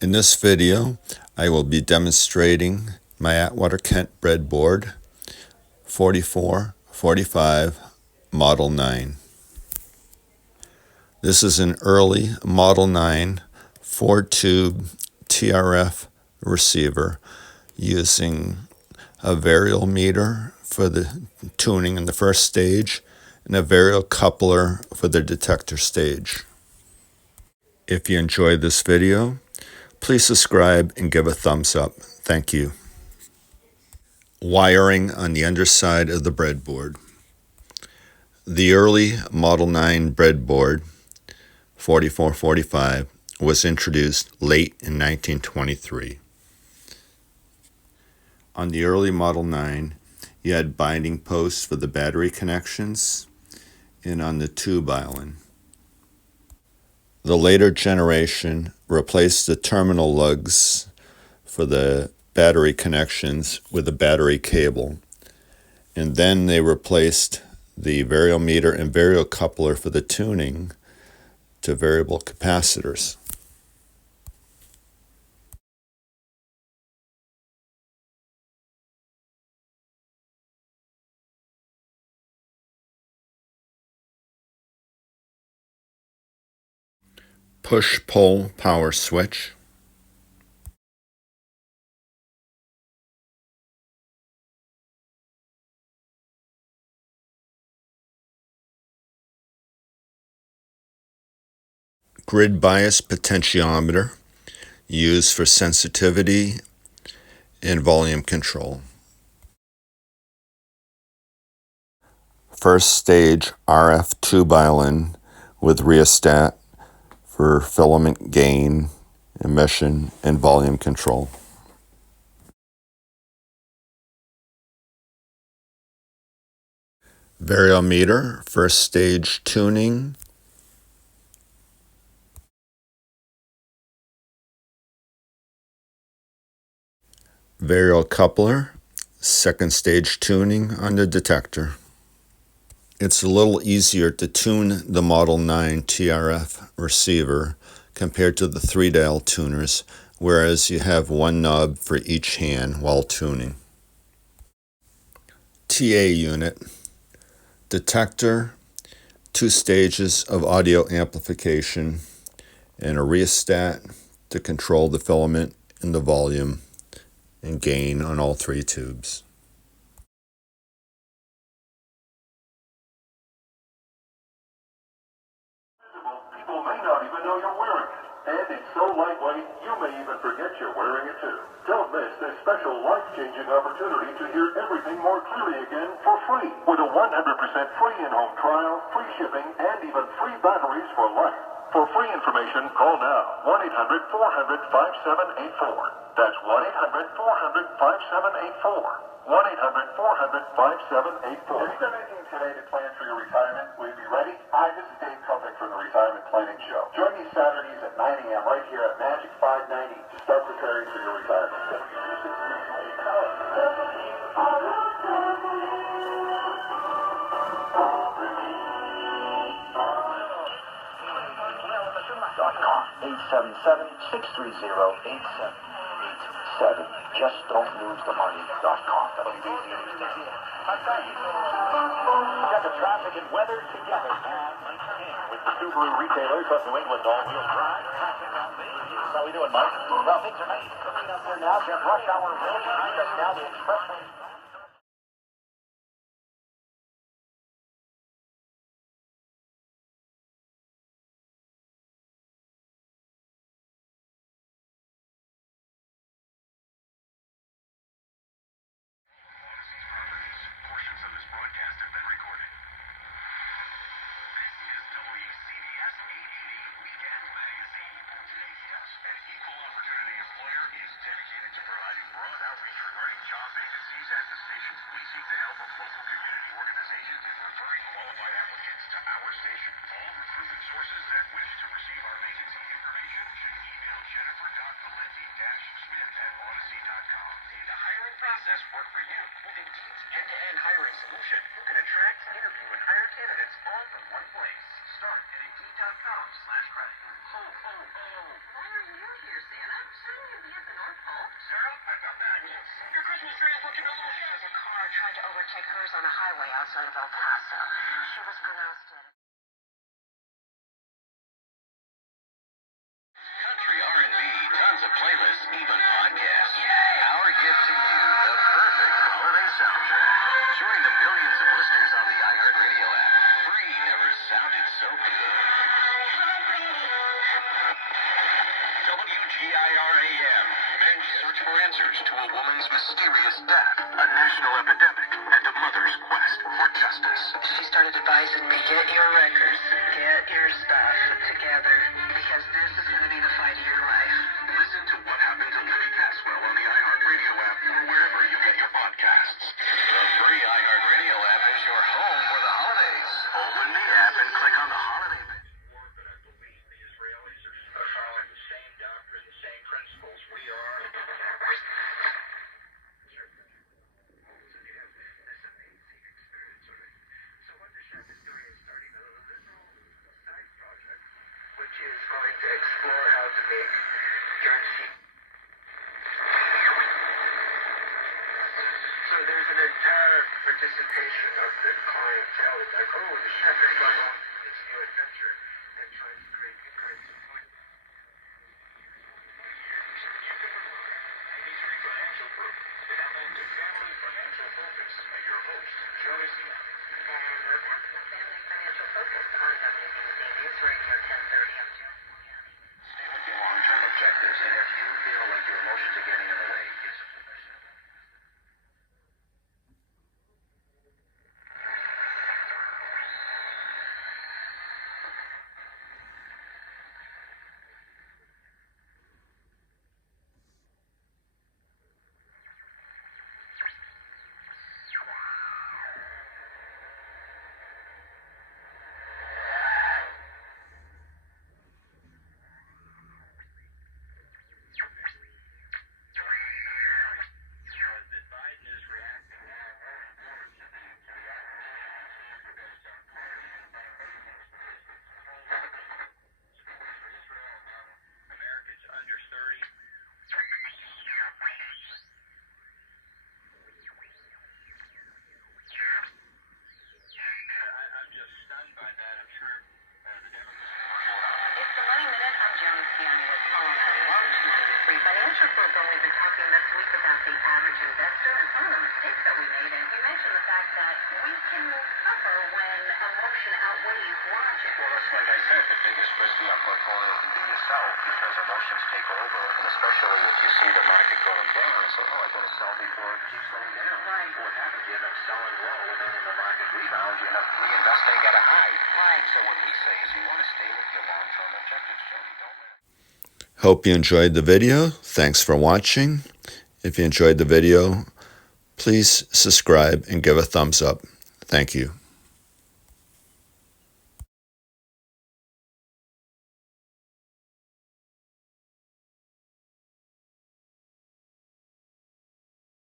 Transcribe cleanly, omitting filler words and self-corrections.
In this video, I will be demonstrating my Atwater Kent breadboard 4445 Model 9. This is an early Model 9 4-tube TRF receiver using a varial meter for the tuning in the first stage and a varial coupler for the detector stage. If you enjoyed this video, please subscribe and give a thumbs up. Thank you. Wiring on the underside of the breadboard. The early Model 9 breadboard 4445 was introduced late in 1923. On the early Model 9, you had binding posts for the battery connections and on the tube island. The later generation replaced the terminal lugs for the battery connections with a battery cable, and then they replaced the varial meter and varial coupler for the tuning to variable capacitors. Push-pull power switch. Grid bias potentiometer used for sensitivity and volume control. First stage RF tube island with rheostat for filament gain, emission, and volume control. Varial meter, first stage tuning. Varial coupler, second stage tuning on the detector. It's a little easier to tune the Model 9 TRF receiver compared to the 3-dial tuners, whereas you have one knob for each hand while tuning. TA unit, detector, 2 stages of audio amplification, and a rheostat to control the filament and the volume and gain on all 3 tubes. People may not even know you're wearing it. And it's so lightweight, you may even forget you're wearing it too. Don't miss this special life-changing opportunity to hear everything more clearly again for free. With a 100% free in-home trial, free shipping, and even free batteries for life. For free information, call now. 1-800-400-5784. That's 1-800-400-5784. 1-800-400-5784. Have you done anything today to plan for your retirement? Will you be ready? Hi, this is Dave Kopic from the Retirement Planning Show. Join me Saturdays at 9 a.m. right here at Magic 590 to start preparing for your retirement. .com 877-630-8787. Just don't lose the money.com. Get the traffic and weather together with the Subaru retailers of New England all-wheel drive. How we doing, Mike? Well, things are nice. Coming up here now, Jeff. Rush hour really behind us now. The expressway. Portions of this broadcast have been recorded. This is WCBS 880 Weekend Magazine. Today's guest, an equal opportunity employer, is dedicated to providing broad outreach regarding job vacancies at the station. We seek the help of local community organizations in referring qualified applicants to our station. All recruitment sources that wish to receive our vacancy information should email Jennifer.Valenti-Smith@Odyssey.com. Did the hiring process work for you? With Indeed's end-to-end hiring solution, you can attract, interview, and hire candidates all from one place. Start at Indeed.com/credit. Why are you here, Santa? check hers on a highway outside of El Paso. She was pronounced dead. Country R&B, tons of playlists, even podcasts. Our gift to you, the perfect holiday soundtrack. Join the millions of listeners on the iHeartRadio app. Free never sounded so good. WGIRAM. Men search for answers to a woman's mysterious death, a national epidemic, and a mother's quest for justice. She started advising me, get your records, get your stuff together, because this is going to be the fight of your life. Listen to What Happened to Libby Caswell on the iHeartRadio app or wherever you get your podcasts. The free iHeartRadio app is your home for the holidays. Open the app and click on the holiday bit. But I believe the Israelis are following the same doctrine, the same principles we are. So what the chef is doing is starting a little side project, which is going to explore how to make jerky. So there's an entire participation of the clientele. It's like, oh, the chef is going on this new adventure and trying to create new kinds of food. You can rely on Easy Financial Group. The Family Financial Focus and your host, Joey C. And we're back with Family Financial Focus on WBZ News Radio 1030. I'm Joe. Stay with your long-term objectives, and if you feel like your emotions are getting in the way, give some permission. It's the Money Minute. I'm Joan Ciani with Paul Hello to Free Financial Group. We've been talking this week about the average investor and some of the mistakes that we made. And he mentioned the fact that we can suffer when emotion outweighs logic. Well, that's like I said, the biggest risk in our portfolio can be yourself because emotions take over, and especially if you see the market going down and say, oh, I better sell before it keeps going down. Right. What happens? You end up selling low, and then when the market rebounds, you end up reinvesting at a high. Right. So what we say is you want to stay with your long-term objectives, Jody. Don't let it... Hope you enjoyed the video. Thanks for watching. If you enjoyed the video, please subscribe and give a thumbs up. Thank you.